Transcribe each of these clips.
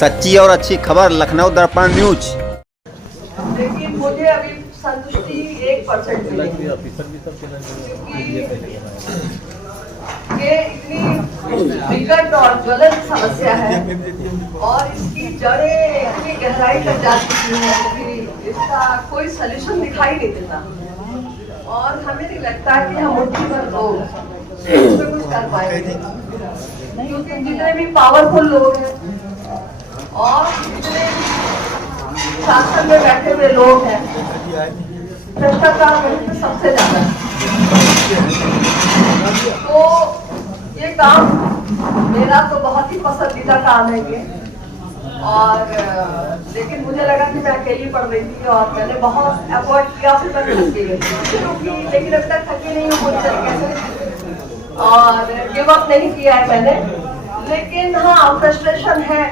सच्ची और अच्छी खबर लखनऊ दर्पण न्यूज। लेकिन मुझे अभी संतुष्टि 1% मिली। ये इतनी विकट और ज्वलंत समस्या है और इसकी जड़ें इतनी गहराई तक जा चुकी है कि इसका कोई सलूशन दिखाई नहीं देता और हमें नहीं लगता कि हम मुट्ठी भर लोग इसमें कुछ कर पाएंगे, क्योंकि जितने भी पावरफुल लोग हैं और जितने शासन में बैठे हुए लोग हैं, भ्रष्टाचार में सबसे ज्यादा। तो ये काम मेरा तो बहुत ही पसंदीदा काम है ये, और लेकिन मुझे लगा कि मैं अकेली पढ़ रही थी और मैंने बहुत एफर्ट किया, फिर तक थक गई, लेकिन अभी तक थकी नहीं हूँ पूरी तरीके से और गिव अप नहीं किया है मैंने। लेकिन हाँ, फ्रस्ट्रेशन है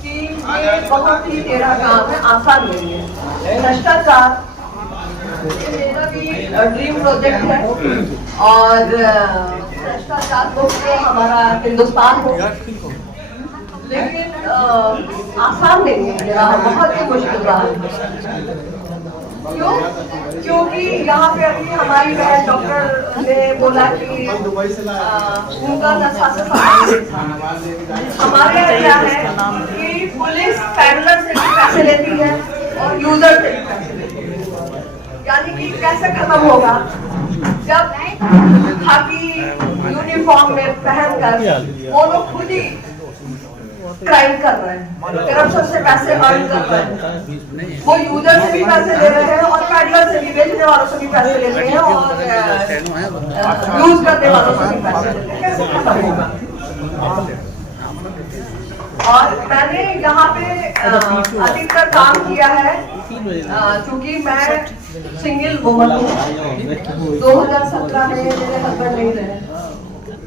कि ये बहुत ही टेढ़ा काम है, आसान नहीं है। भ्रष्टाचार मेरा भी ड्रीम प्रोजेक्ट है और भ्रष्टाचार मुक्त हमारा हिंदुस्तान हो, लेकिन आसान नहीं है, मेरा बहुत ही मुश्किल रहा है। क्यों? क्योंकि यहाँ पे अभी हमारी बहन डॉक्टर ने बोला कि उनका नशा से संबंधित था। हमारे यहाँ क्या है कि पुलिस पैडलर से भी पैसे लेती है और यूजर से भी पैसे लेती है, यानी कि कैसे खत्म होगा जब खाकी यूनिफॉर्म में पहनकर वो लोग खुद ही क्राइम कर रहे हैं, करप्शन से पैसे अर्न कर रहे हैं, वो यूजर से भी पैसे ले रहे हैं और पैडलर से भी, बेचने वालों से भी पैसे ले रहे हैं और यूज करने वालों से भी पैसे ले रहे हैं, कैसे खत्म होगा? और मैंने यहाँ पे अधिकतर काम किया है, क्योंकि मैं सिंगल वुमन हूँ। 2017 में मेरे हस्बैंड नहीं रहे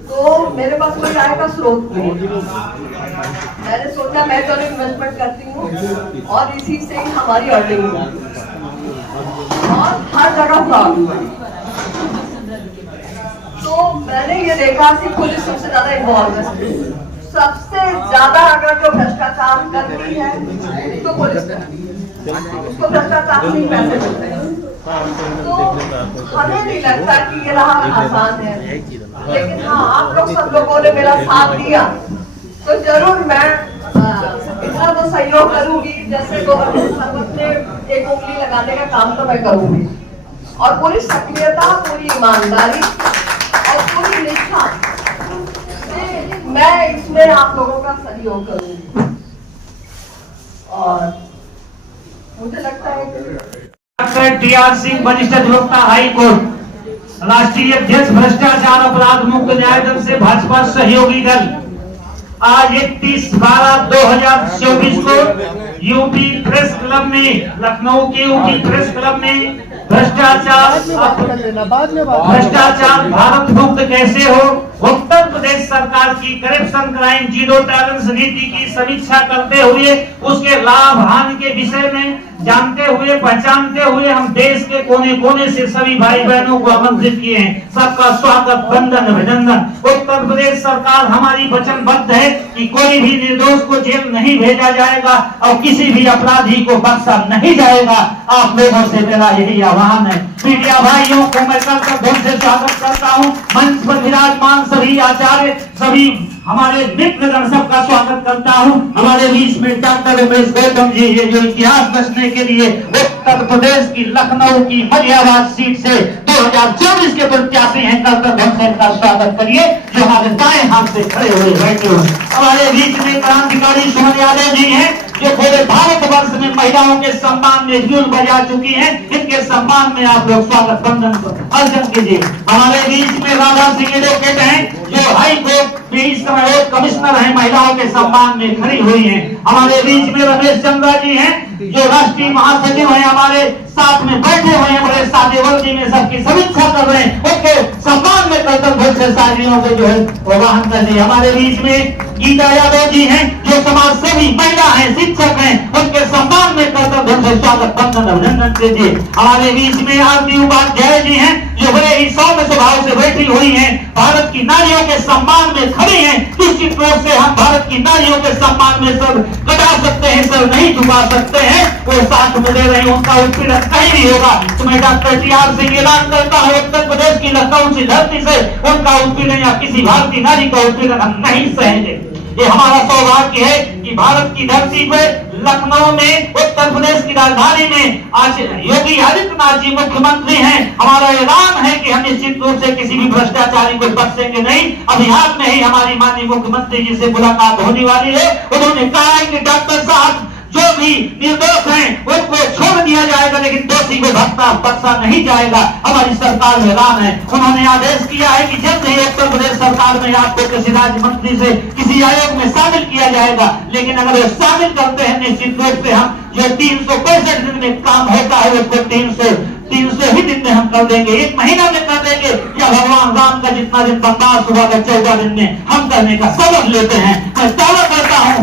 तो मेरे पास कोई आय का स्रोत नहीं। मैंने सोचा मैं तो इन्वेस्टमेंट करती हूँ और इसी से ही हमारी अर्निंग होगी और हर जगह फ्रॉड। तो मैंने ये देखा कि पुलिस सबसे ज्यादा इन्वॉल्व है, सबसे ज्यादा अगर जो भ्रष्टाचार करती है तो पुलिस उसको भ्रष्टाचार से ही पैसे मिलते हैं। तो हमें नहीं लगता कि ये राह आसान है, लेकिन हाँ, आप लोग सब लोगों ने मेरा साथ दिया तो जरूर मैं इतना तो सहयोग करूंगी, जैसे गवर्नमेंट सरपंच ने एक उंगली लगाने का काम तो मैं करूंगी और पूरी सक्रियता, पूरी ईमानदारी और पूरी निष्ठा से मैं इसमें आप लोगों का सहयोग करूंगी। और मुझे लगता है कि टी.आर. सिंह वरिष्ठ अधिवक्ता हाई कोर्ट, राष्ट्रीय अध्यक्ष भ्रष्टाचार अपराध मुक्त न्याय दल से भाजपा सहयोगी दल आज 31/12/2024 को यूपी प्रेस क्लब में, लखनऊ के यूपी प्रेस क्लब में भ्रष्टाचार भारत मुक्त कैसे हो, उत्तर प्रदेश सरकार की करप्शन क्राइम जीरो टॉलरेंस नीति की समीक्षा करते हुए उसके लाभ हानि के विषय में जानते हुए, पहचानते हुए हम देश के कोने कोने से सभी भाई बहनों को आमंत्रित किए हैं। सबका स्वागत, वंदन, अभिनंदन। उत्तर प्रदेश सरकार हमारी वचनबद्ध है कि कोई भी निर्दोष को जेल नहीं भेजा जाएगा और किसी भी अपराधी को बख्शा नहीं जाएगा। आप लोगों से मेरा यही आह्वान है। मीडिया भाइयों को मैं धूम से स्वागत करता हूँ। मंच पर विराजमान सभी आचार्य, सभी हमारे मित्रगण सबका स्वागत करता हूँ। हमारे बीच में डॉक्टर रमेश गौतम जी, ये जो इतिहास रचने के लिए उत्तर प्रदेश की लखनऊ की मलियाबाद सीट से 2024 के प्रत्याशी हैं, डॉक्टर धनसेन का स्वागत करिए जो हमारे दाएं हाथ से खड़े हुए बैठे हुए। हमारे बीच में क्रांतिकारी सुमन यादव जी हैं जो पूरे भारतवर्ष में महिलाओं के सम्मान में ड्यूल बजा चुकी हैं। इनके सम्मान में आप लोग स्वागत वंदन अर्जन कीजिए। हमारे बीच में राधा सिंह एडवोकेट हैं जो हाई कोर्ट में इस समय कमिश्नर हैं, महिलाओं के सम्मान में खड़ी हुई हैं। हमारे बीच में रमेश चंद्रा जी हैं जो राष्ट्रीय महासचिव हैं, हमारे साथ में बैठे हुए हैं, बड़े सादे वर्दी में सबकी समीक्षा कर रहे हैं। उनके सम्मान में कर्तव्य से साथियों को जो है वो वाहन कर दिए। हमारे बीच में गीता यादव जी हैं जो समाज सेवी महिला हैं, शिक्षक हैं, उनके सम्मान में कर्तव्य से स्वागत वंदन अभिनंदन कीजिए। हमारे बीच में आरती उपाध्याय जी हैं जो जो बड़े ही सौम्य स्वभाव से बैठी हुई हैं, भारत की नारियों के सम्मान में खड़ी हैं, निश्चित रूप से हम भारत की नारियों के सम्मान में सर कटा सकते हैं, सर नहीं झुका सकते हैं। वो साथ में दे रहे हैं, उनका उत्पीड़न कहीं नहीं होगा। तो मैं डॉक्टर टी.आर. सिंह ऐलान करता हूँ, उत्तर प्रदेश की लखनऊ की धरती से उनका उत्पीड़न या किसी भारतीय नारी का उत्पीड़न हम नहीं सहेंगे। ये हमारा सौभाग्य है कि भारत की धरती पे लखनऊ में, उत्तर प्रदेश की राजधानी में आज योगी आदित्यनाथ जी मुख्यमंत्री हैं। हमारा ऐलान है कि हम निश्चित रूप से किसी भी भ्रष्टाचारी को बख्शेंगे नहीं। अभी हाथ में ही हमारी माननीय मुख्यमंत्री जी से मुलाकात होने वाली है। उन्होंने कहा है कि डॉक्टर साहब जो भी निर्दोष हैं उनको छोड़ दिया जाएगा, लेकिन दोषी को बख्शा नहीं जाएगा। हमारी सरकार में ऐलान है। उन्होंने आदेश किया है कि जल्द ही उत्तर प्रदेश सरकार में आपको किसी राज्य मंत्री से किसी आयोग में शामिल किया जाएगा, लेकिन अगर वो शामिल करते हैं निश्चित रूप से हम जो 365 दिन में काम होता है उसको 300 ही दिन में हम कर देंगे, 1 महीना में कर देंगे, या भगवान राम का जितना दिन बर्दाश्त हुआ था 14 दिन में हम करने का सबक लेते हैं। मैं दावा करता हूँ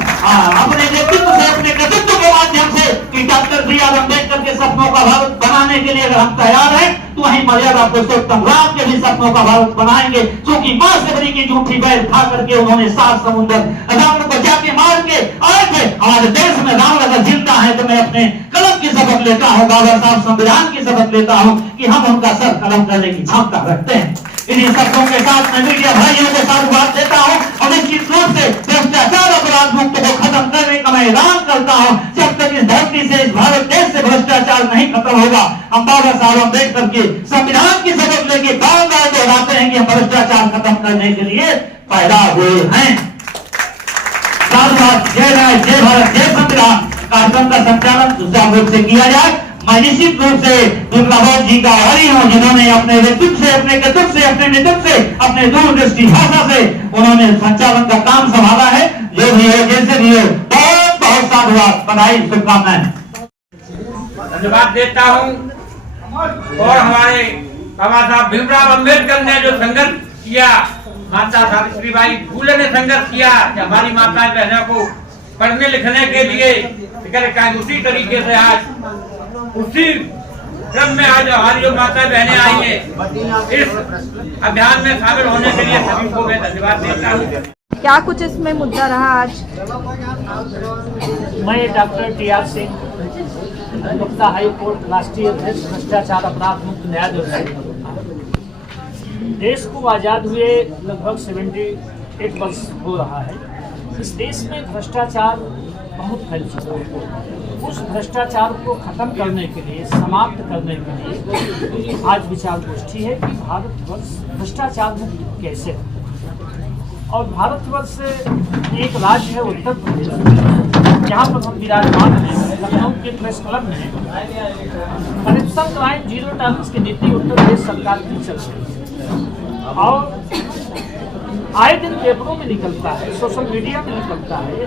अपने नेतृत्व से, अपने नेतृत्व के माध्यम से कि डॉक्टर B.R. अम्बेडकर के सपनों का भारत बनाने के लिए अगर हम तैयार हैं तो वहीं मर्यादा पुरुषोत्तम राम के भी सपनों का भारत बनाएंगे। क्योंकि मां सबरी की झूठी बैल खा करके उन्होंने 7 समुद्र रावण को जाके मार के आए थे। हमारे देश में रावण अगर जिंदा है तो मैं अपने कलम की शपथ लेता हूँ, बाबा साहब संविधान की शपथ लेता हूँ कि हम उनका सर कलम करने की क्षमता रखते हैं। इन्हीं शब्दों के साथ मैं मीडिया भाइयों को साधुवाद देता हूँ और निश्चित रूप से भ्रष्टाचार अपराध मुक्त को खत्म करने का मैं ऐलान करता हूँ। जब तक इस धरती से, इस भारत देश से भ्रष्टाचार नहीं खत्म होगा, हम बाबा साहब अम्बेडकर के संविधान की शपथ लेके बार बार दोहराते हैं कि हम भ्रष्टाचार खत्म करने के लिए पैदा हुए हैं। साथ साथ जय राय, जय भारत, जय संविधान कार्यक्रम का संचालन सुचारू रूप से किया जाए। मैं निश्चित रूप से दुर्गावत जी का आभारी हूँ, जिन्होंने अपने व्यक्तित्व से, अपने कर्तव्य से, अपने नेतृत्व से, अपने दूरदृष्टि भाषा से उन्होंने संचालन का काम संभाला है। जो भी है, जैसे भी हो, बहुत बहुत साधुवाद, बधाई, शुभकामनाएं। धन्यवाद देता हूँ। और हमारे बाबा साहब भीमराव अम्बेडकर ने जो संघर्ष किया, माता सावित्रीबाई फुले ने संघर्ष किया कि हमारी माता बहनों को पढ़ने लिखने के लिए, उसी तरीके से आज उसी क्रम में आज हमारी जो माता बहनें आई हैं इस अभियान में शामिल होने के लिए सभी को मैं धन्यवाद देता हूँ। क्या कुछ इसमें मुद्दा रहा आज? मैं doctor TR. Singh, Kolkata high court राष्ट्रीय अध्यक्ष, भ्रष्टाचार अपराध मुक्त न्यायाधीश। देश को आज़ाद हुए लगभग 78 वर्ष हो रहा है। इस देश में भ्रष्टाचार बहुत फैल चुका है। उस भ्रष्टाचार को खत्म करने के लिए, समाप्त करने के लिए आज विचार गोष्ठी है कि भारतवर्ष भ्रष्टाचार मुक्त कैसे हो। और भारतवर्ष एक राज्य है उत्तर प्रदेश, जहाँ पर हम विराजमान हैं, लखनऊ के प्रेस क्लब में करप्शन क्राइम जीरो टॉलरेंस की नीति उत्तर प्रदेश सरकार की चल रही है। और आए दिन पेपरों में निकलता है, सोशल मीडिया में निकलता है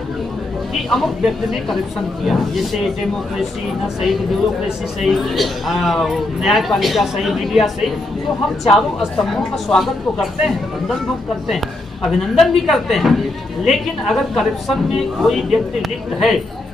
कि अमुक व्यक्ति ने करप्शन किया। जैसे डेमोक्रेसी न सही, ब्यूरोक्रेसी सही, न्यायपालिका सही, मीडिया सही। तो हम चारों स्तंभों का स्वागत तो करते हैं, वंदन करते हैं, अभिनंदन भी करते हैं। लेकिन अगर करप्शन में कोई व्यक्ति लिप्त है,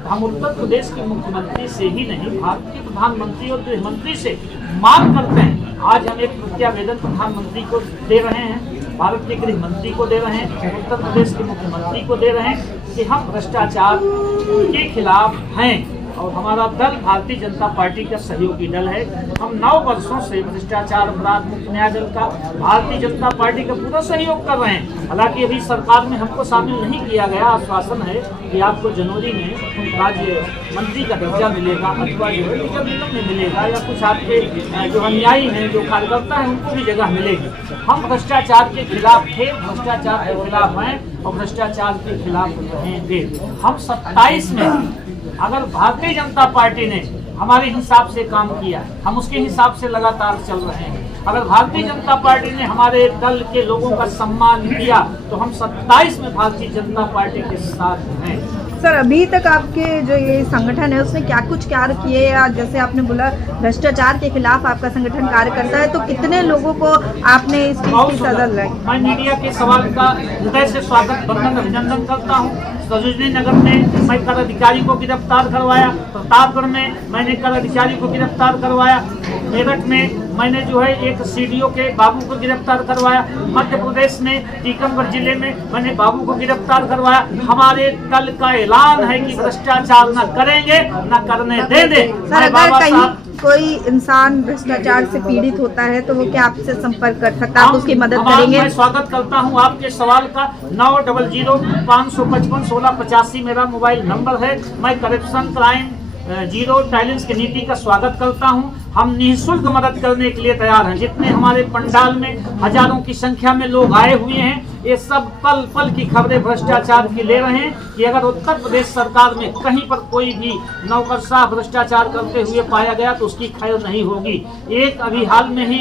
हम उत्तर प्रदेश के मुख्यमंत्री से ही नहीं, भारत के प्रधानमंत्री और गृह मंत्री से मांग करते हैं। आज हम एक प्रत्यावेदन प्रधानमंत्री को दे रहे हैं, भारत के गृह मंत्री को दे रहे हैं, उत्तर प्रदेश के मुख्यमंत्री को दे रहे हैं कि हम भ्रष्टाचार के खिलाफ हैं। और हमारा दल भारतीय जनता पार्टी का सहयोगी दल है। हम 9 वर्षों से भ्रष्टाचार अपराध मुक्त न्याय दल का, भारतीय जनता पार्टी का पूरा सहयोग कर रहे हैं। हालांकि अभी सरकार में हमको शामिल नहीं किया गया। आश्वासन है कि आपको जनवरी में राज्य मंत्री का दर्जा मिलेगा, अथवा जो है निगम में मिलेगा, या कुछ आपके जो अनुयायी हैं, जो कार्यकर्ता हैं, उनको भी जगह मिलेगी। हम भ्रष्टाचार के खिलाफ थे, भ्रष्टाचार के खिलाफ हैं और भ्रष्टाचार के खिलाफ रहेंगे। हम 27 में अगर भारतीय जनता पार्टी ने हमारे हिसाब से काम किया, हम उसके हिसाब से लगातार चल रहे हैं। अगर भारतीय जनता पार्टी ने हमारे दल के लोगों का सम्मान किया तो हम 27 में भारतीय जनता पार्टी के साथ हैं। सर, अभी तक आपके जो ये संगठन है उसने क्या कुछ कार्य किए, या जैसे आपने बोला भ्रष्टाचार के खिलाफ आपका संगठन कार्य करता है, तो कितने लोगों को आपने इस चीज की सजा लाई? मैं मीडिया के सवाल का हृदय से स्वागत, वंदन, अभिनंदन करता हूँ। सरोजनी नगर में मैं कर अधिकारी को गिरफ्तार करवाया, प्रतापगढ़ में मैंने कर अधिकारी को गिरफ्तार करवाया, मेरठ में मैंने जो है एक सीडीओ के बाबू को गिरफ्तार करवाया, मध्य प्रदेश में टीकमगढ़ जिले में मैंने बाबू को गिरफ्तार करवाया। हमारे कल का ऐलान है कि भ्रष्टाचार न करेंगे न करने देंगे। सर, अगर कहीं कोई इंसान भ्रष्टाचार से पीड़ित होता है तो वो क्या आपसे संपर्क कर सकता है, आप उसकी मदद करेंगे? मैं स्वागत करता हूं आपके सवाल का। 900-555-1685 मेरा मोबाइल नंबर है। मैं करप्शन क्राइम जीरो टॉलरेंस की नीति का स्वागत करता हूं। हम निःशुल्क मदद करने के लिए तैयार हैं। जितने हमारे पंडाल में हजारों की संख्या में लोग आए हुए हैं, ये सब पल पल की खबरें भ्रष्टाचार की ले रहे हैं कि अगर उत्तर प्रदेश सरकार में कहीं पर कोई भी नौकरशाह भ्रष्टाचार करते हुए पाया गया तो उसकी खैर नहीं होगी। एक अभी हाल में ही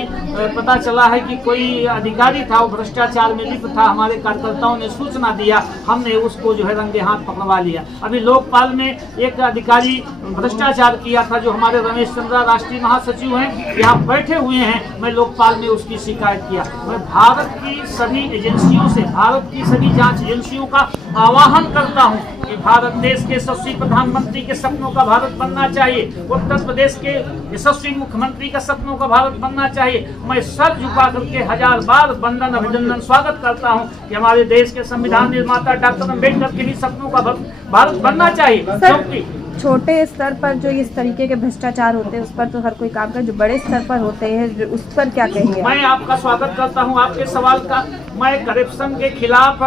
पता चला है कि कोई अधिकारी था, वो भ्रष्टाचार में लिप्त था। हमारे कार्यकर्ताओं ने सूचना दिया, हमने उसको जो है रंगे हाथ पकड़वा लिया। अभी लोकपाल में एक अधिकारी भ्रष्टाचार किया था, जो हमारे रमेश चंद्रा राष्ट्रीय महासचिव हैं, यहाँ बैठे हुए हैं। मैं लोकपाल में उसकी शिकायत किया। मैं भारत की सभी एजेंसियों से, भारत की सभी जांच एजेंसियों का आह्वान करता हूं कि भारत देश के यशस्वी प्रधानमंत्री के सपनों का भारत बनना चाहिए, उत्तर प्रदेश के यशस्वी मुख्यमंत्री का सपनों का भारत बनना चाहिए। मैं सर झुका करके 1000 बार वंदन अभिनंदन स्वागत करता हूं कि हमारे देश के संविधान निर्माता डॉक्टर अम्बेडकर के भी सपनों का भारत बनना चाहिए। क्योंकि छोटे स्तर पर जो इस तरीके के भ्रष्टाचार होते हैं उस पर तो हर कोई काम करे, जो बड़े स्तर पर होते हैं उस पर क्या कहेंगे? मैं आपका स्वागत करता हूं आपके सवाल का। मैं करप्शन के खिलाफ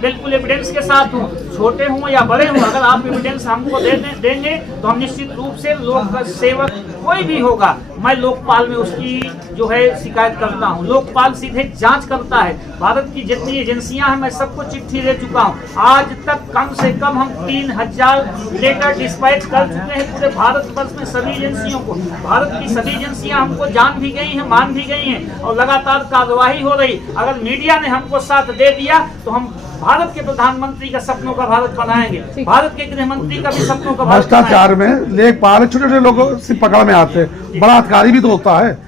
बिल्कुल एविडेंस के साथ हूं, छोटे हूं या बड़े हूं। अगर आप एविडेंस हमको देंगे तो हम निश्चित रूप से लोक सेवक कोई भी होगा, मैं लोकपाल में उसकी जो है शिकायत करता हूं। लोकपाल सीधे जांच करता है। भारत की जितनी एजेंसियां हैं मैं सबको चिट्ठी दे चुका हूं। आज तक कम से कम हम 3000 लेटर डिस्पैच कर चुके हैं पूरे भारत वर्ष में सभी एजेंसियों को। भारत की सभी एजेंसियां हमको जान भी गई हैं, मान भी गई हैं और लगातार कार्यवाही हो रही। अगर मीडिया ने हमको साथ दे दिया तो हम भारत के प्रधानमंत्री का सपनों का भारत बनाएंगे, भारत के गृह मंत्री का भी सपनों का भारत। भ्रष्टाचार में लेखपाल छोटे छोटे लोग सिर्फ पकड़ में आते हैं, बड़ा अधिकारी भी तो होता है।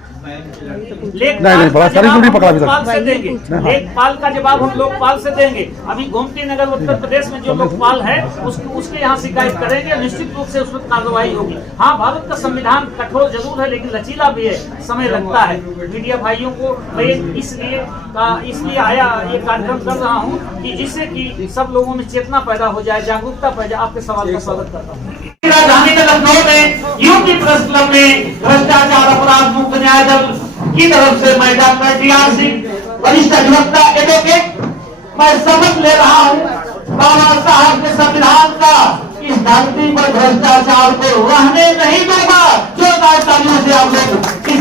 नहीं, बलात्कारी क्यों नहीं पकड़ा अभी तक? से देंगे लेखपाल का जवाब हम लोकपाल से देंगे। अभी गोमती नगर उत्तर प्रदेश में जो लोकपाल है उसके यहाँ शिकायत करेंगे, निश्चित रूप से उस पर कार्रवाई होगी। हाँ, भारत का संविधान कठोर जरूर है लेकिन लचीला भी है, समय लगता है। मीडिया भाइयों को मैं इसलिए आया ये कार्यक्रम कर रहा हूँ कि जिससे कि सब लोगों में चेतना पैदा हो जाए, जागरूकता पैदा। आपके सवाल का स्वागत करता हूँ। राजधानी में लखनऊ में यूपी प्रेस क्लब में भ्रष्टाचार अपराध मुक्त न्याय दल की तरफ से मैं डॉक्टर टी.आर. सिंह वरिष्ठ अधिवक्ता एडवोकेट मैं शपथ ले रहा हूँ बाबा साहब के संविधान का इस धरती पर भ्रष्टाचार को रहने नहीं दूंगा। जोरदार तालियों से आप लोग इस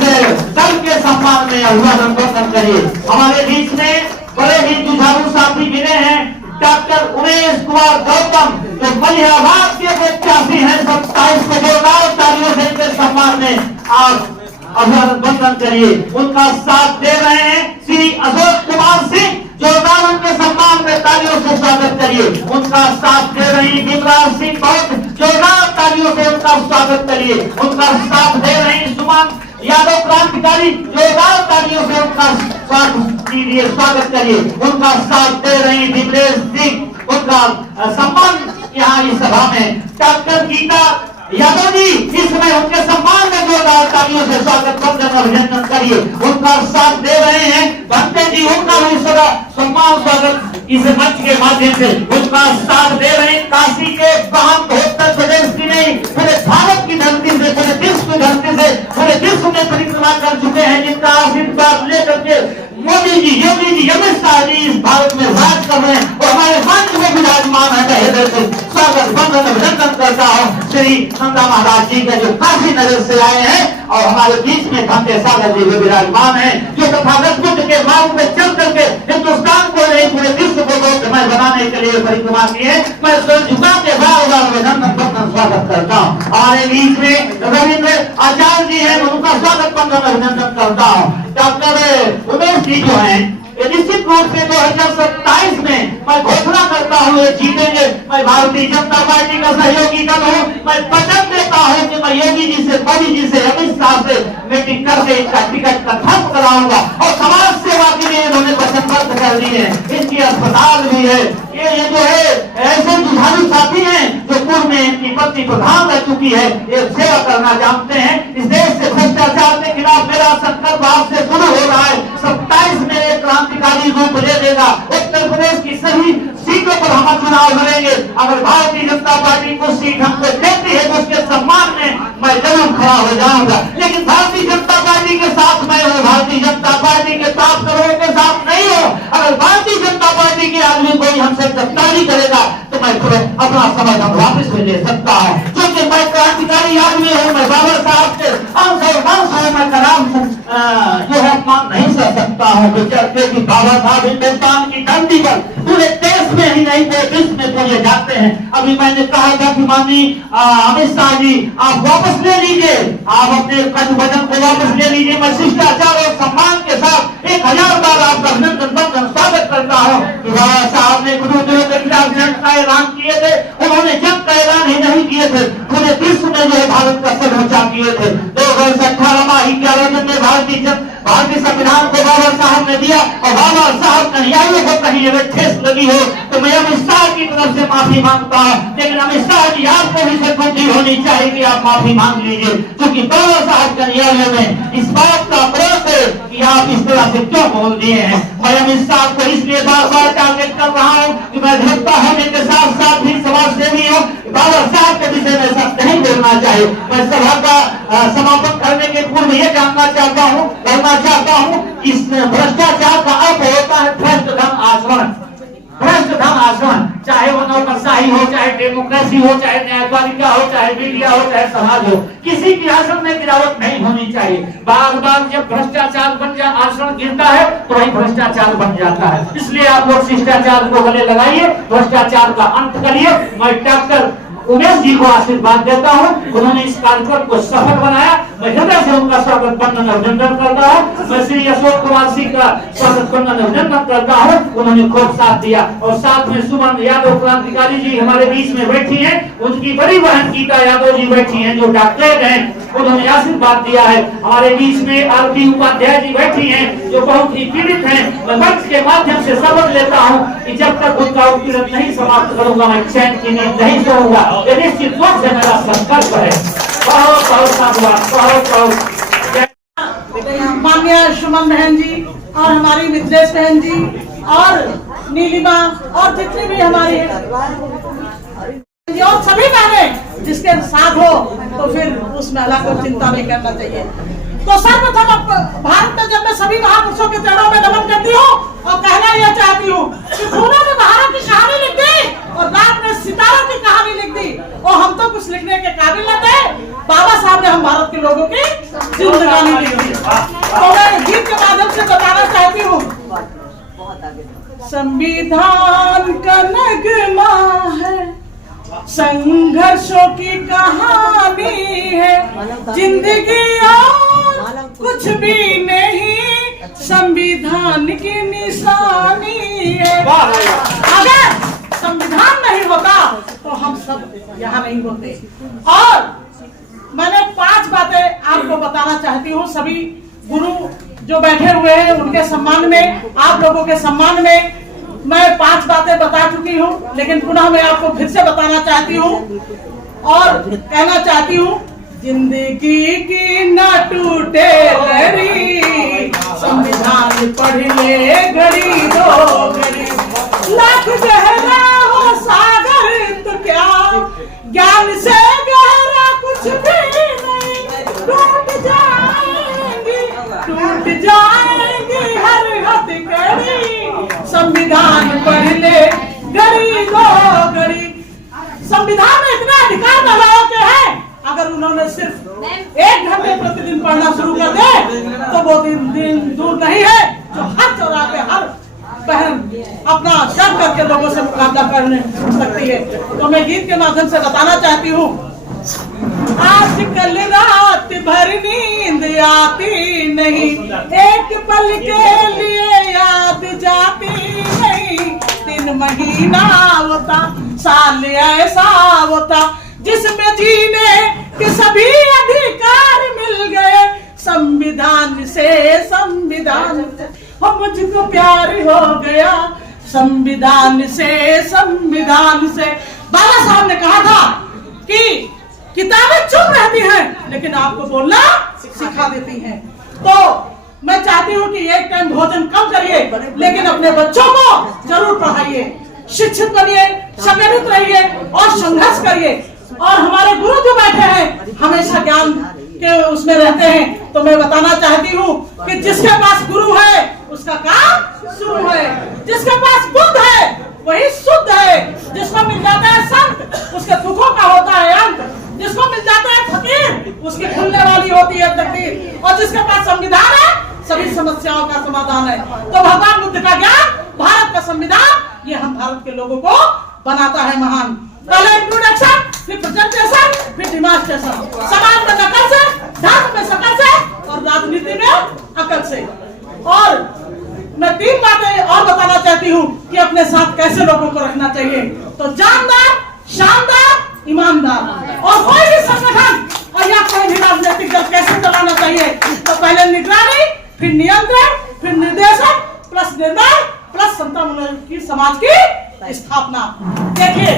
दल के सम्मान में अभिवादन करिए। हमारे बीच में बड़े ही जुझारू साथी मिले हैं, डॉक्टर उमेश कुमार गौतम जो मलिहाबाद के प्रत्याशी हैं। 27 को जोरदार तालियों से इनके सम्मान में आप अभिवादन करिए। उनका साथ दे रहे हैं श्री अशोक कुमार सिंह, जोरदार उनके सम्मान में तालियों से स्वागत करिए। उनका साथ दे रही भीमराज सिंह बहुत, जोरदार तालियों से उनका स्वागत करिए। उनका साथ दे रही सुमन यादव क्रांतिकारी, जोरदार तालियों से उनका स्वागत करिए। उनका साथ दे रही दिवरेश सिंह, उनका सम्मान यहाँ इस सभा में। डॉक्टर गीता यादव जी इस समय उनके सम्मान में जोरदार तालियों से स्वागत वंदन अभिनंदन करिए। उनका साथ दे रहे हैं भंते जी, उनका भी सम्मान स्वागत इस मंच के माध्यम से। उनका साथ दे रहे हैं काशी के महंत, उत्तर प्रदेश की नहीं पूरे भारत की धरती से, पूरे विश्व की धरती से, पूरे विश्व में परिक्रमा कर चुके हैं, जिनका आशीर्वाद लेकर के मोदी जी, योगी जी, अमित शाह जी इस भारत में राज कर रहे हैं और हमारे मंच में विराजमान है। हृदय से स्वागत वंदन अभिनंदन करता हूँ श्री नंदा महाराज जी के जो काशी नगर से आए हैं और हमारे बीच में घंटे सागर जी भी विराजमान है, जो तथागत बुद्ध के मार्ग में चल करके हिंदुस्तान को नहीं पूरे विश्व को गौरवमय बनाने के लिए परिक्रमा की है। मैं झुका के बार अभिनंदन वंदन स्वागत करता हूँ। हमारे बीच में रविंद्र आचार्य जी है, उनका स्वागत वंदन अभिनंदन करता हूँ। डॉक्टर उमेश जी जो है निश्चित रूप से 2027 में मैं घोषणा करता हूँ ये जीतेंगे। मैं भारतीय जनता पार्टी का सहयोगी दल हूँ। मैं वचन देता हूँ कि मैं योगी जी से, मोदी जी से, अमित शाह से मीटिंग करके इनका टिकट कंफर्म कराऊंगा और समाज सेवा के लिए इन्होंने वचनबद्ध कर दी है। इनकी अस्पताल भी है। ये जो है ऐसे जुझारू साथी हैं जो पूर्व में इनकी पत्नी प्रधान रह चुकी है, ये सेवा करना जानते हैं। इस देश से भ्रष्टाचार के खिलाफ मेरा संकल्प आज से शुरू हो रहा है। 27 में एक क्रांतिकारी रूप ले देगा। उत्तर प्रदेश की सभी सीटों पर हम चुनाव लड़ेंगे। अगर भारतीय जनता पार्टी को सीट हमको देती है तो उसके सम्मान में मैं जरूर खड़ा हो जाऊंगा। लेकिन भारतीय जनता पार्टी के साथ मैं हूँ, भारतीय जनता पार्टी के साथ करोड़ों के साथ नहीं हूँ। अगर भारतीय जनता पार्टी के आदमी कोई हमसे गद्दारी करेगा तो मैं अपना समझ हम वापस में ले सकता हूँ, क्योंकि मैं क्रांतिकारी आदमी हूँ। मैं बाबा साहब के अंश और वंश हूँ। मैं कलाम जो है मान नहीं सह सकता हूँ क्योंकि बाबा साहब हिंदुस्तान की धरती पर पूरे देश में ही नहीं पूरे विश्व में पूजे जाते हैं। अभी मैंने कहा था कि माननीय अमित शाह जी आप वापस ले लीजिए, आप अपने वचन को वापस ले लीजिए। मैं शिष्टाचार और सम्मान के साथ 1000 बार आपका अभिनंदन स्वागत करता हूँ कि बाबा साहब ने गुरुदेव के खिलाफ जंग का ऐलान किए थे। उन्होंने जंग का ऐलान ही नहीं किए थे, पूरे विश्व में जो है भारत का सर ऊंचा किए थे। 2018 में 11 दिन में भारतीय संविधान को बाबा साहब ने दिया और बाबा साहब अनुयायियों को कहीं अगर ठेस लगी हो तो मैं अमित शाह की तरफ से माफी मांगता हूँ। लेकिन अमित शाह जी आपको भी सद्बुद्धि होनी चाहिए कि आप माफी मांग लीजिए, क्योंकि बाबा साहब के अनुयायियों में इस बात का अपराध है कि आप इस तरह से क्यों बोल दिए हैं। मैं अमित शाह को इसलिए बार बार टारगेट कर रहा हूँ कि मैं अधिवक्ता होने के साथ साथ भी समाज सेवी हूँ। बाबा साहब के विषय में सब नहीं बोलना चाहिए। मैं सभा का समापन करने के पूर्व ये कहना चाहता हूँ इस भ्रष्टाचार का अर्थ होता है भ्रष्ट धन आचरण। भ्रष्ट धन आचरण, चाहे वो नौकरशाही हो, चाहे डेमोक्रेसी हो, चाहे न्यायपालिका हो, चाहे मीडिया हो, चाहे समाज हो, किसी भी आचरण में गिरावट नहीं होनी चाहिए। बार बार जब भ्रष्टाचार बन जा आचरण गिरता है तो वही भ्रष्टाचार बन जाता है। इसलिए आप लोग शिष्टाचार को गले लगाइए, भ्रष्टाचार का अंत करिए। मैं डॉक्टर उमेश जी को आशीर्वाद देता हूँ, उन्होंने इस कार्यक्रम को सफल बनाया। मैं हृदय से उनका स्वागत वंदन अभिनंदन करता हूँ। मैं श्री अशोक कुमार सिंह का स्वागत वंदन अभिनंदन करता हूँ, उन्होंने खूब साथ दिया। और साथ में सुमन यादव क्रांतिकारी जी हमारे बीच में बैठी हैं, उनकी बड़ी बहन गीता यादव जी बैठी हैं जो डॉक्टरेट हैं, उन्होंने आशीर्वाद दिया है। हमारे बीच में आरती उपाध्याय जी बैठी हैं जो बहुत ही पीड़ित हैं। मैं मंच के माध्यम से शपथ लेता हूँ कि जब तक उनका उत्पीड़न नहीं समाप्त करूंगा मैं चैन की नींद नहीं सोऊंगा। ये निश्चित रूप से मेरा संकल्प है। बहुत बहुत साधुवाद, बहुत बहुत। माननीय सुमन बहन जी और हमारी मित्रेश बहन जी और नीलिमा और जितनी भी हमारी और सभी बहनें जिसके साथ हो तो फिर उस महिला को चिंता नहीं करना चाहिए। तो सर्वप्रथम भारत में जब मैं सभी महापुरुषों के चरणों में नमन करती हूँ और कहना यह चाहती हूँ कि उन्होंने भारत की कहानी लिख दी और रात में सितारों की कहानी लिख दी और हम तो कुछ लिखने के काबिल न थे। बाबा साहब ने हम भारत के लोगों की जिंदगानी लिख दी। तो मैं गीत के माध्यम से बताना चाहती हूँ, संविधान का नगमा है, संघर्षों की कहानी है, जिंदगी और कुछ भी नहीं, संविधान की निशानी है। अगर संविधान नहीं होता तो हम सब यहाँ नहीं होते। और मैंने 5 बातें आपको बताना चाहती हूँ। सभी गुरु जो बैठे हुए हैं उनके सम्मान में, आप लोगों के सम्मान में मैं 5 बातें बता चुकी हूँ, लेकिन पुनः मैं आपको फिर से बताना चाहती हूँ और कहना चाहती हूँ, जिंदगी की न टूटे लड़ी, संविधान पढ़ ले घड़ी दो घड़ी, लाख गहरा हो सागर तो क्या, ज्ञान से गहरा कुछ भी नहीं, टूट जाएंगी हर हथकड़ी, संविधान पढ़ ले घड़ी दो घड़ी। संविधान में इतना अधिकार महिलाओं के हैं, अगर उन्होंने सिर्फ 1 घंटे प्रतिदिन पढ़ना शुरू कर दे तो वो दिन दूर नहीं है जो हर चौराहे पे हर बहन अपना डर करके लोगों से मुकाबला करने सकती है। तो मैं गीत के माध्यम से बताना चाहती हूँ, आजकल रात भर नींद आती नहीं, एक पल के लिए याद जाती नहीं, दिन सावन महीना होता, साल ऐसा होता जिसमें जीने के सभी अधिकार मिल गए, संविधान से हम मुझको प्यार हो गया, संविधान से। बाबा साहब ने कहा था कि किताबें चुप रहती हैं लेकिन आपको बोलना सिखा देती हैं। तो मैं चाहती हूँ कि एक टाइम भोजन कम करिए लेकिन अपने बच्चों को जरूर पढ़ाइए, शिक्षित बनिए, संगठित रहिए और संघर्ष करिए। और हमारे गुरु जो बैठे हैं हमेशा ज्ञान के उसमें रहते हैं, तो मैं बताना चाहती हूँ कि जिसके पास गुरु है उसका काम शुरू है, जिसके पास बुद्ध है वही शुद्ध है, जिसको मिल जाता है संत उसके दुखों का होता है अंत, जिसको मिल जाता है फकीर उसकी खुलने वाली होती है तकदीर, और जिसके पास संविधान है सभी समस्याओं का समाधान है। तो भगवान बुद्ध का ज्ञान, भारत का संविधान, ये हम भारत के लोगों को बनाता है महान। पहले इंट्रोडक्शन, फिर प्रेजेंटेशन, फिर डिमांस्ट्रेशन, समाज में नकल से, धर्म में शकल से और राजनीति में अकल से। और मैं 3 बातें और बताना चाहती हूँ कि अपने साथ कैसे लोगों को रखना चाहिए। तो जानदार, शानदार, ईमानदार। और कोई भी संगठन और या कोई भी राजनीतिक दल कैसे चलाना चाहिए, तो पहले निगरानी, फिर नियंत्रण, फिर निर्देशन, प्लस निर्णय, प्लस संतामूलक की समाज की स्थापना। देखिए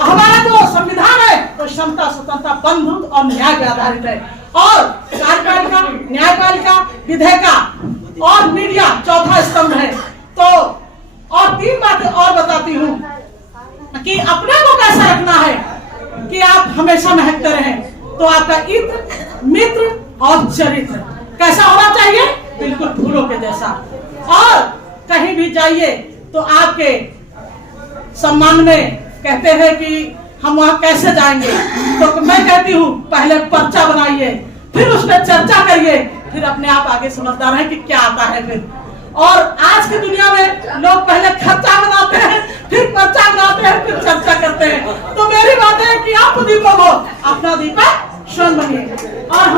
हमारा जो संविधान है तो क्षमता, स्वतंत्रता, बंधुत्व और न्याय पर आधारित है। और कार्यपालिका, न्यायपालिका, विधायिका और मीडिया चौथा स्तंभ है। तो और 3 बातें और बताती हूँ कि अपने को कैसा रखना है कि आप हमेशा महकते रहें। तो आपका इत्र, मित्र और चरित्र कैसा होना चाहिए, बिल्कुल फूलों के जैसा। और कहीं भी जाइए तो आपके सम्मान में कहते हैं कि हम वहाँ कैसे जाएंगे, तो मैं कहती हूँ पहले पर्चा बनाइए, फिर उस पर चर्चा करिए, फिर अपने आप आगे समझदार है कि क्या आता है फिर। और आज की दुनिया में लोग पहले खर्चा बनाते हैं, फिर पर्चा बनाते हैं, फिर चर्चा करते हैं। तो मेरी बात है कि आप दीपक हो, अपना दीपक स्वयं बनिए। और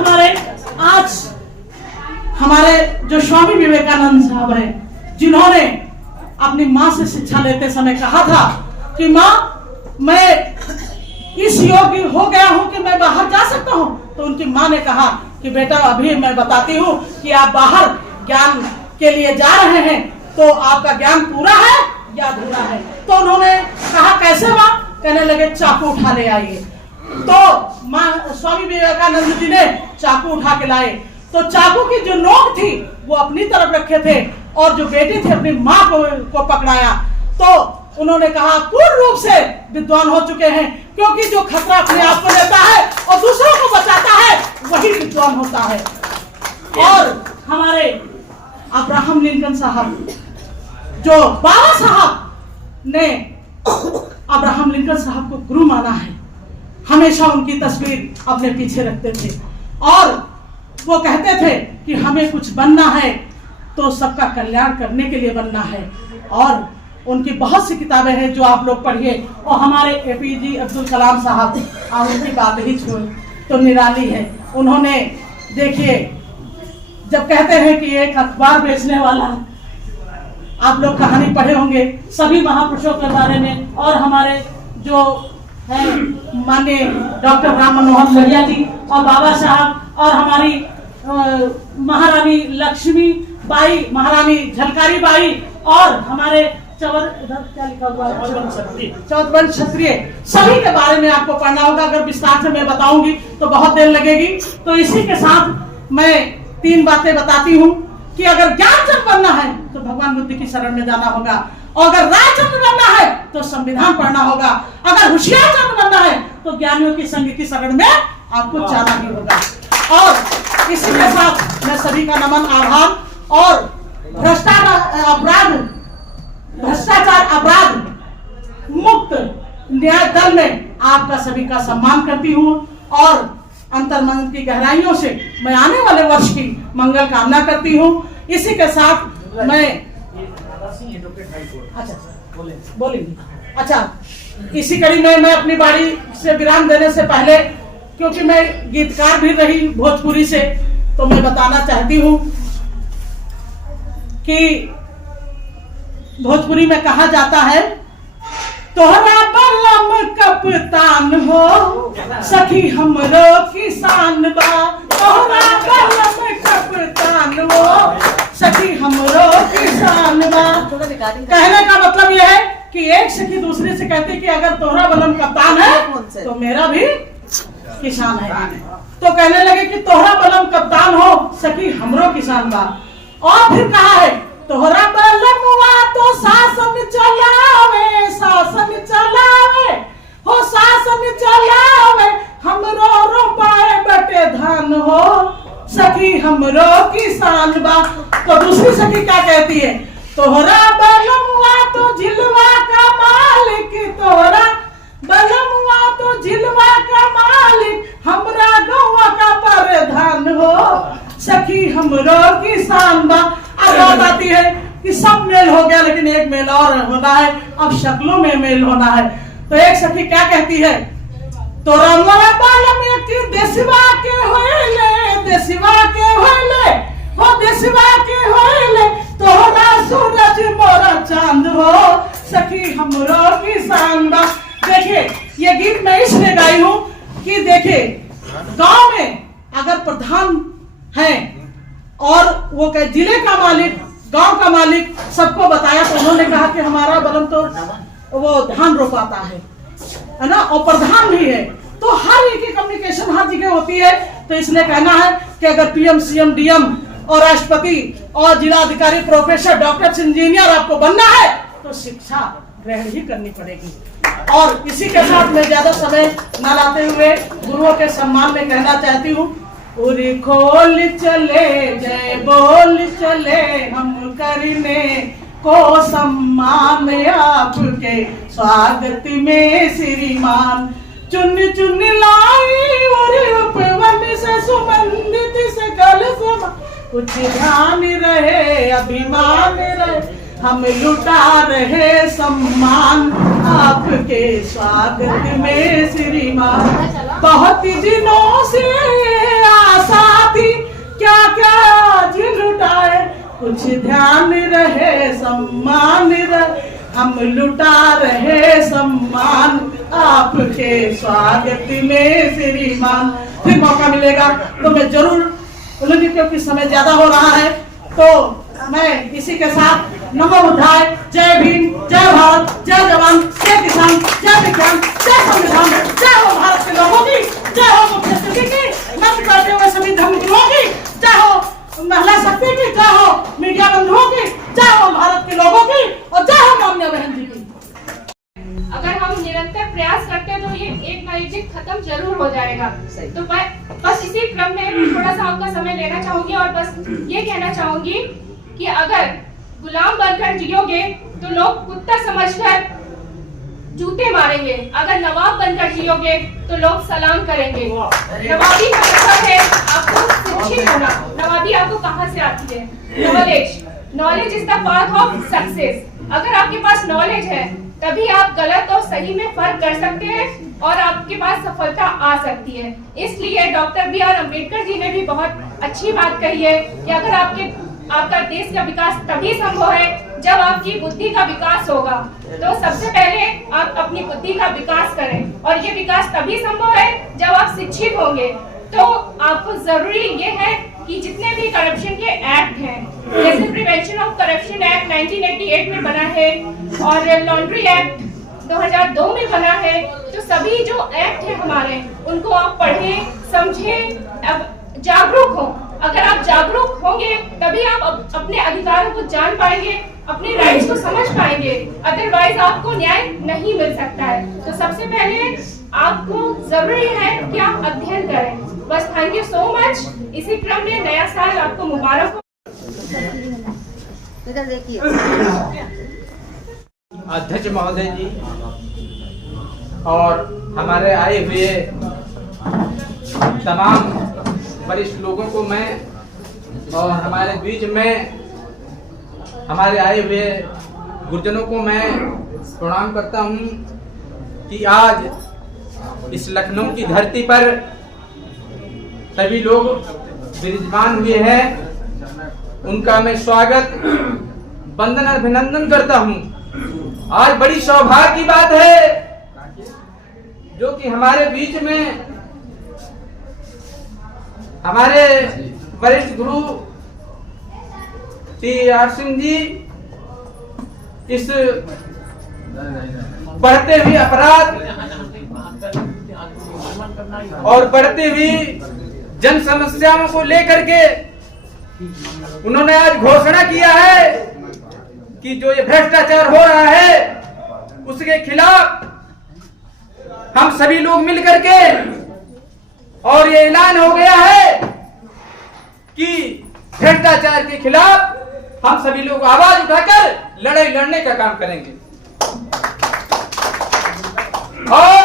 हमारे जो स्वामी विवेकानंद साहब हैं, जिन्होंने अपनी माँ से शिक्षा लेते समय कहा था कि माँ मैं इस योग्य हो गया हूँ कि मैं बाहर जा सकता हूँ, तो उनकी माँ ने कहा कि बेटा अभी मैं बताती हूँ कि आप बाहर ज्ञान के लिए जा रहे हैं, तो आपका ज्ञान पूरा है या अधूरा है। तो उन्होंने कहा कैसे माँ, कहने लगे चाकू उठा ले आइए। तो माँ स्वामी विवेकानंद जी ने चाकू उठा के लाए, तो चाकू की जो नोक थी वो अपनी तरफ रखे थे और जो बेटी थी अपनी माँ को पकड़ाया। तो उन्होंने कहा पूर्ण रूप से विद्वान हो चुके हैं, क्योंकि जो खतरा अपने आप को लेता है और दूसरों को बचाता है वही विद्वान होता है। और हमारे अब्राहम लिंकन साहब, जो बाबा साहब ने अब्राहम लिंकन साहब को गुरु माना है, हमेशा उनकी तस्वीर अपने पीछे रखते थे और वो कहते थे कि हमें कुछ बनना है तो सबका कल्याण करने के लिए बनना है। और उनकी बहुत सी किताबें हैं जो आप लोग पढ़िए। और हमारे APJ अब्दुल कलाम साहब, और उनकी बात ही छोड़ तो निराली है। उन्होंने देखिए जब कहते हैं कि एक अखबार बेचने वाला, आप लोग कहानी पढ़े होंगे सभी महापुरुषों के बारे में, और हमारे जो है माननीय डॉक्टर राम मनोहर लोहिया जी और बाबा साहब और हमारी महारानी लक्ष्मी बाई, महारानी झलकारी बाई और हमारे चौधवंश क्षत्रिय, सभी के बारे में आपको पढ़ना होगा। अगर विस्तार से मैं बताऊंगी तो बहुत देर लगेगी। तो इसी के साथ मैं 3 बातें बताती हूँ कि अगर ज्ञानचंद बनना है तो भगवान बुद्ध की शरण में जाना होगा, और अगर रायचंद बनना है तो संविधान पढ़ना होगा, अगर होशियार चंद बनना है तो ज्ञानियों की संग की शरण में आपको जाना ही होगा। और इसी के साथ मैं सभी का नमन, आभार और भ्रष्टाचार अपराध मुक्त न्याय दल में आपका सभी का सम्मान करती हूँ और अंतर्मन की गहराइयों से मैं आने वाले वर्ष की मंगल कामना करती हूँ। इसी के साथ मैं इसी कड़ी में मैं अपनी बारी से विराम देने से पहले, क्योंकि मैं गीतकार भी रही भोजपुरी से, तो मैं बताना चाहती हूँ कि भोजपुरी में कहा जाता है, तोहरा बलम कप्तान हो सखी हमरो किसान बा, तोहरा बलम कप्तान हो सखी हमरो किसान बा। कहने का मतलब यह है कि एक सखी दूसरे से कहती कि अगर तोहरा बलम कप्तान है तो मेरा भी किसान है। तो कहने लगे कि तोहरा बलम कप्तान हो सखी हमरो किसान बा। और फिर कहा है, तोहरा बलम हुआ तो शासन चलावे, शासन चलावे हो शासन चलावे, हमरो रोपाए बटे धान हो सखी हमरो किसान बा। तो दूसरी सखी क्या कहती है, तोहरा बलम हुआ तो झिलवा का मालिक, तोहरा बलम हुआ तो झिलवा का मालिक, हमरा गौवा का प्रधान हो सखी हमरो किसान बा। अब बात आती है कि सब मेल हो गया लेकिन एक मेल और होना है, अब शक्लों में मेल होना है। तो एक सखी क्या कहती है, तोरा मोरा बालम की देशवा के होले, देशवा के होले हो देशवा के होले, तोरा सूरज मोरा चांद हो सखी हमरो किसान बा। देखिए ये गीत मैं इसलिए गाई हूँ कि देखिए गांव में अगर प्रधान है और वो कहे जिले का मालिक, गांव का मालिक, सबको बताया तो उन्होंने कहा कि हमारा बलम तो वो धान रोपाता है ना, और प्रधान भी है। तो हर एक की कम्युनिकेशन हर जगह होती है। तो इसलिए कहना है कि अगर पीएम, सीएम, डीएम और राष्ट्रपति और जिलाधिकारी, प्रोफेसर, डॉक्टर, इंजीनियर आपको बनना है तो शिक्षा ग्रहण ही करनी पड़ेगी। और इसी के साथ मैं ज्यादा समय न लाते हुए गुरुओं के सम्मान में कहना चाहती हूँ, उरी खोल चले जय बोल चले हम करने को सम्मान आपके स्वागत में श्रीमान, चुन चुन लाई उरी उपवन से सुमंदित सकल समा, कुछ ध्यान रहे अभिमान रहे, हम लुटा रहे सम्मान आपके स्वागत में श्रीमान। बहुत दिनों से आशा थी क्या क्या आज लुटाए, कुछ ध्यान रहे सम्मान रहे, हम लुटा रहे सम्मान आपके स्वागत में श्रीमान। फिर मौका मिलेगा तो मैं जरूर बोलूंगी, क्योंकि समय ज्यादा हो रहा है। तो मैं इसी के साथ नमो बुद्धाय, जय भीम, जय भारत, जय जवान, जय किसान, जय विज्ञान, जय संविधान, जय हो भारत के लोगों की, जय हो मुख्य सचिव की, नमन करते हुए सभी धर्म गुरुओं की, जय हो महिला शक्ति की, जय हो मीडिया बंधुओं की, जय हो भारत के लोगों की, और जय हो मान्य बहन जी की। अगर हम निरंतर प्रयास करते हैं तो ये एक ना एक दिन खत्म जरूर हो जाएगा। तो बस इसी क्रम में थोड़ा सा आपका समय लेना चाहूंगी और बस ये कहना चाहूंगी कि अगर गुलाम बनकर जियोगे तो लोग कुत्ता समझकर जूते मारेंगे, अगर नवाब बनकर जियोगे तो लोग सलाम करेंगे। नवाबी का मतलब है आपको शिक्षित होना। नवाबी आपको कहाँ से आती है? Knowledge. Knowledge is the path of success. अगर आपके पास नॉलेज है तभी आप गलत और सही में फर्क कर सकते हैं और आपके पास सफलता आ सकती है। इसलिए doctor B are Ambedkar ji ने भी बहुत अच्छी बात कही है कि अगर आपका देश का विकास तभी संभव है जब आपकी बुद्धि का विकास होगा। तो सबसे पहले आप अपनी बुद्धि का विकास करें और ये विकास तभी संभव है जब आप शिक्षित होंगे। तो आपको जरूरी ये है कि जितने भी करप्शन के एक्ट हैं, जैसे प्रिवेंशन ऑफ करप्शन एक्ट 1988 में बना है और लॉन्ड्री एक्ट 2002 में बना है, तो सभी जो एक्ट है हमारे उनको आप पढ़ें, समझें, जागरूक हो। अगर आप जागरूक होंगे तभी आप अपने अधिकारों को जान पाएंगे, अपने राइट्स को समझ पाएंगे, अदरवाइज आपको न्याय नहीं मिल सकता है। तो सबसे पहले आपको जरूरी है कि आप अध्ययन करें। बस थैंक यू सो मच। इसी क्रम में नया साल आपको मुबारक हो। अध्यक्ष महोदय जी और हमारे आए हुए तमाम वरिष्ठ लोगों को मैं और हमारे बीच में हमारे आए हुए गुरुजनों को मैं प्रणाम करता हूं कि आज इस लखनऊ की धरती पर सभी लोग विराजमान हुए हैं। उनका मैं स्वागत वंदन अभिनंदन करता हूँ। आज बड़ी सौभाग्य की बात है जो कि हमारे बीच में हमारे वरिष्ठ गुरु TR सिंह जी इस बढ़ते हुए अपराध और बढ़ती हुई जन समस्याओं को लेकर के उन्होंने आज घोषणा किया है कि जो ये भ्रष्टाचार हो रहा है उसके खिलाफ हम सभी लोग मिलकर के, और ये ऐलान हो गया है कि भ्रष्टाचार के खिलाफ हम सभी लोग आवाज उठाकर लड़ाई लड़ने का काम करेंगे। और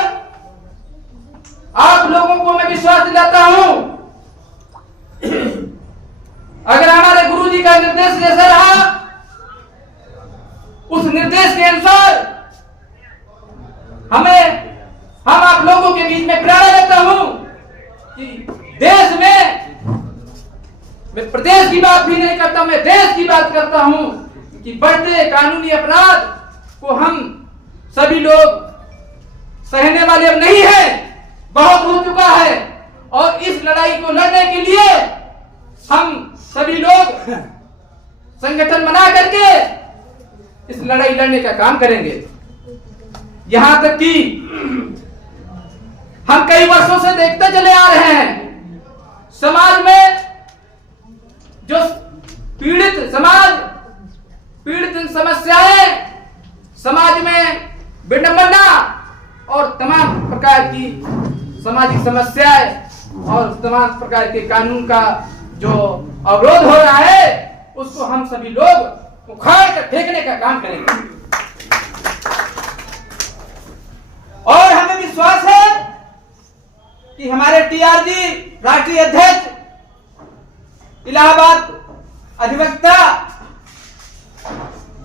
आप लोगों को मैं विश्वास दिलाता हूं, अगर हमारे गुरुजी का निर्देश जैसा रहा, उस निर्देश के अनुसार हम आप लोगों के बीच में प्रेरणा देता हूं कि देश में, मैं प्रदेश की बात भी नहीं करता, मैं देश की बात करता हूं कि बढ़ते कानूनी अपराध को हम सभी लोग सहने वाले अब नहीं है, बहुत हो चुका है। और इस लड़ाई को लड़ने के लिए हम सभी लोग संगठन बना करके इस लड़ाई लड़ने का काम करेंगे। यहां तक कि हम कई वर्षों से देखते चले आ रहे हैं, समाज में जो पीड़ित समस्याएं, समाज में विडंबना और तमाम प्रकार की सामाजिक समस्याएं और तमाम प्रकार के कानून का जो अवरोध हो रहा है, उसको हम सभी लोग उखाड़ कर फेंकने का काम करेंगे। और हमें विश्वास है कि हमारे TR जी राष्ट्रीय अध्यक्ष, इलाहाबाद अधिवक्ता,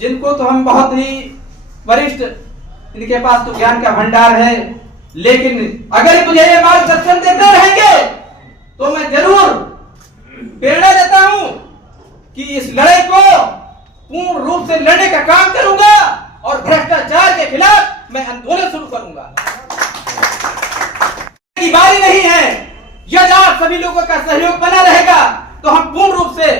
जिनको तो हम बहुत ही वरिष्ठ, इनके पास तो ज्ञान का भंडार है, लेकिन अगर मुझे ये मार्गदर्शन देते रहेंगे तो मैं जरूर प्रेरणा देता हूं कि इस लड़ाई को पूर्ण रूप से लड़ने का काम करूंगा और भ्रष्टाचार के खिलाफ मैं आंदोलन शुरू करूंगा। की बारी नहीं है, यदि आप सभी लोगों का सहयोग बना रहेगा तो हम पूर्ण रूप से,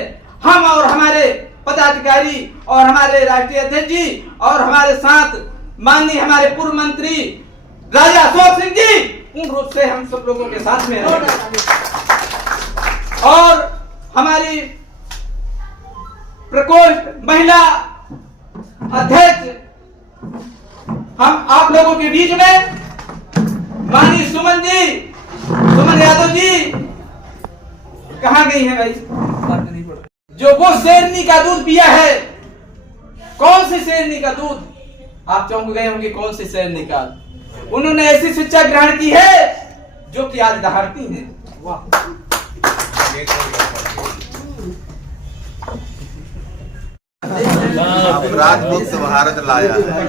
हम और हमारे पदाधिकारी और हमारे राष्ट्रीय अध्यक्ष जी और हमारे साथ माननीय हमारे पूर्व मंत्री राजा अशोक सिंह जी, पूर्ण रूप से हम सब लोगों के साथ में रहेंगे। और हमारी प्रकोष्ठ महिला अध्यक्ष, हम आप लोगों के बीच में माननीय सुमन यादव जी, कहाँ गई है भाई, जो वो शेरनी का दूध पिया है। कौन सी शेरनी का दूध? आप चौंक गए होंगे, कौन सी शेरनी का? उन्होंने ऐसी शिक्षा ग्रहण की है जो कि आज दहाड़ती है। वाह, अपराध मुक्त भारत लाया है।